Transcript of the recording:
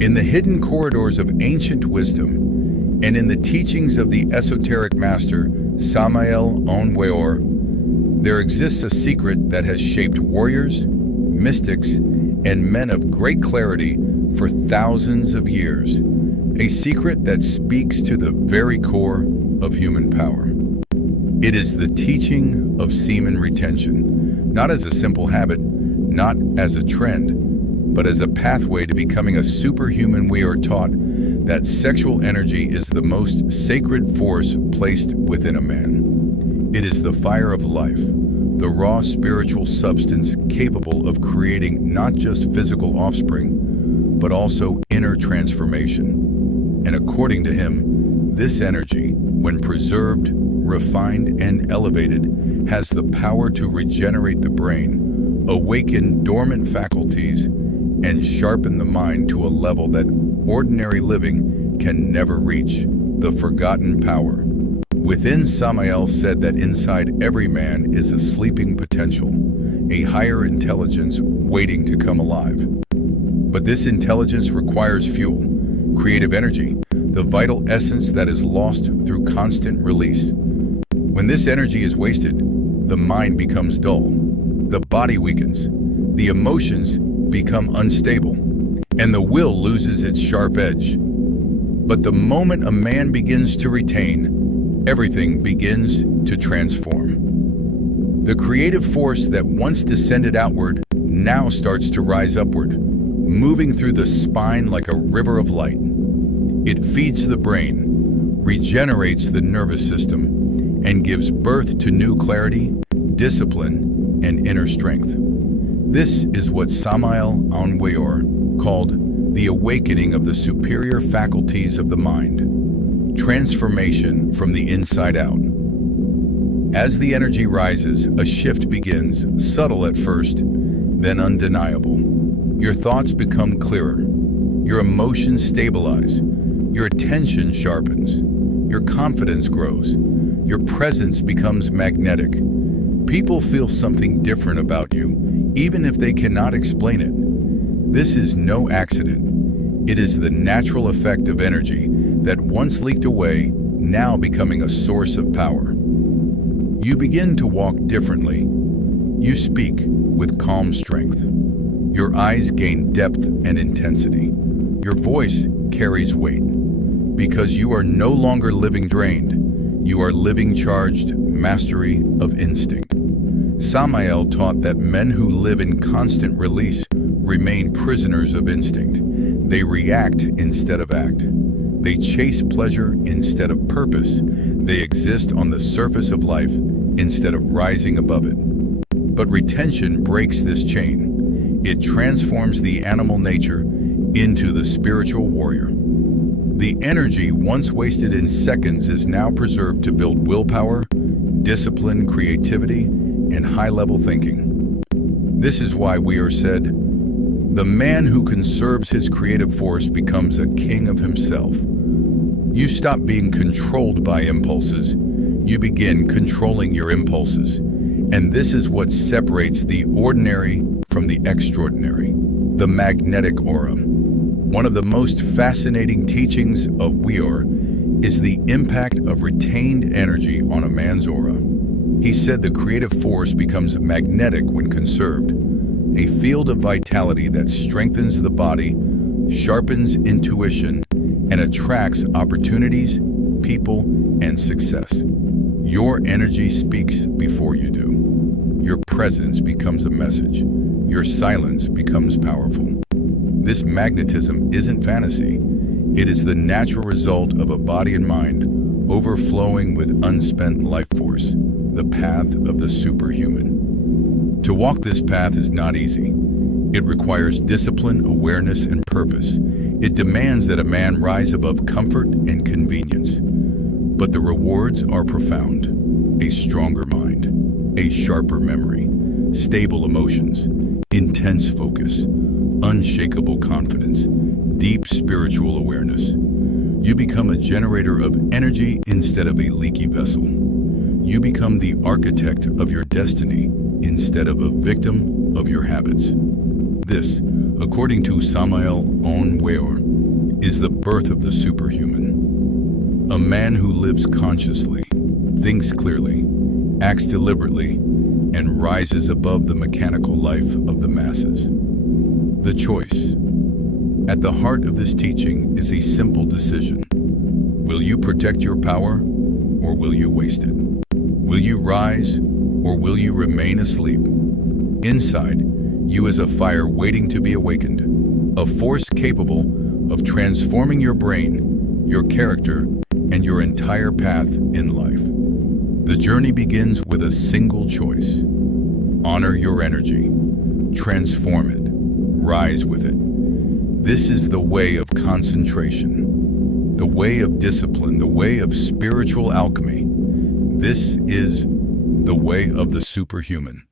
In the hidden corridors of ancient wisdom and in the teachings of the esoteric master Samael Aun Weor, there exists a secret that has shaped warriors, mystics, and men of great clarity for thousands of years. A secret that speaks to the very core of human power. It is the teaching of semen retention, not as a simple habit, not as a trend, but as a pathway to becoming a superhuman. We are taught that sexual energy is the most sacred force placed within a man. It is the fire of life, the raw spiritual substance capable of creating not just physical offspring, but also inner transformation. And according to him, this energy, when preserved, refined, and elevated, has the power to regenerate the brain, awaken dormant faculties, and sharpen the mind to a level that ordinary living can never reach, the forgotten power. Within, Samael said that inside every man is a sleeping potential, a higher intelligence waiting to come alive. But this intelligence requires fuel, creative energy, the vital essence that is lost through constant release. When this energy is wasted, the mind becomes dull, the body weakens, the emotions become unstable, and the will loses its sharp edge. But the moment a man begins to retain, everything begins to transform. The creative force that once descended outward now starts to rise upward, moving through the spine like a river of light. It feeds the brain, regenerates the nervous system, and gives birth to new clarity, discipline, and inner strength. This is what Samael Aun Weor called the awakening of the superior faculties of the mind, transformation from the inside out. As the energy rises, a shift begins, subtle at first, then undeniable. Your thoughts become clearer, your emotions stabilize, your attention sharpens, your confidence grows, your presence becomes magnetic. People feel something different about you, even if they cannot explain it. This is no accident. It is the natural effect of energy that once leaked away, now becoming a source of power. You begin to walk differently. You speak with calm strength. Your eyes gain depth and intensity. Your voice carries weight. Because you are no longer living drained, you are living charged, mastery of instinct. Samael taught that men who live in constant release remain prisoners of instinct. They react instead of act. They chase pleasure instead of purpose. They exist on the surface of life instead of rising above it. But retention breaks this chain. It transforms the animal nature into the spiritual warrior. The energy once wasted in seconds is now preserved to build willpower, discipline, creativity, and high-level thinking. This is why we are said, the man who conserves his creative force becomes a king of himself. You stop being controlled by impulses. You begin controlling your impulses. And this is what separates the ordinary from the extraordinary, the magnetic aura. One of the most fascinating teachings of Weor is the impact of retained energy on a man's aura. He said the creative force becomes magnetic when conserved, a field of vitality that strengthens the body, sharpens intuition, and attracts opportunities, people, and success. Your energy speaks before you do. Your presence becomes a message. Your silence becomes powerful. This magnetism isn't fantasy. It is the natural result of a body and mind overflowing with unspent life force, the path of the superhuman. To walk this path is not easy. It requires discipline, awareness, and purpose. It demands that a man rise above comfort and convenience. But the rewards are profound. A stronger mind, a sharper memory, stable emotions, intense focus, unshakable confidence, deep spiritual awareness. You become a generator of energy instead of a leaky vessel. You become the architect of your destiny instead of a victim of your habits. This, according to Samael Aun Weor, is the birth of the superhuman. A man who lives consciously, thinks clearly, acts deliberately, and rises above the mechanical life of the masses. The choice. At the heart of this teaching is a simple decision. Will you protect your power, or will you waste it? Will you rise, or will you remain asleep? Inside, you is a fire waiting to be awakened, a force capable of transforming your brain, your character, and your entire path in life. The journey begins with a single choice. Honor your energy. Transform it. Rise with it. This is the way of concentration, the way of discipline, the way of spiritual alchemy. This is the way of the superhuman.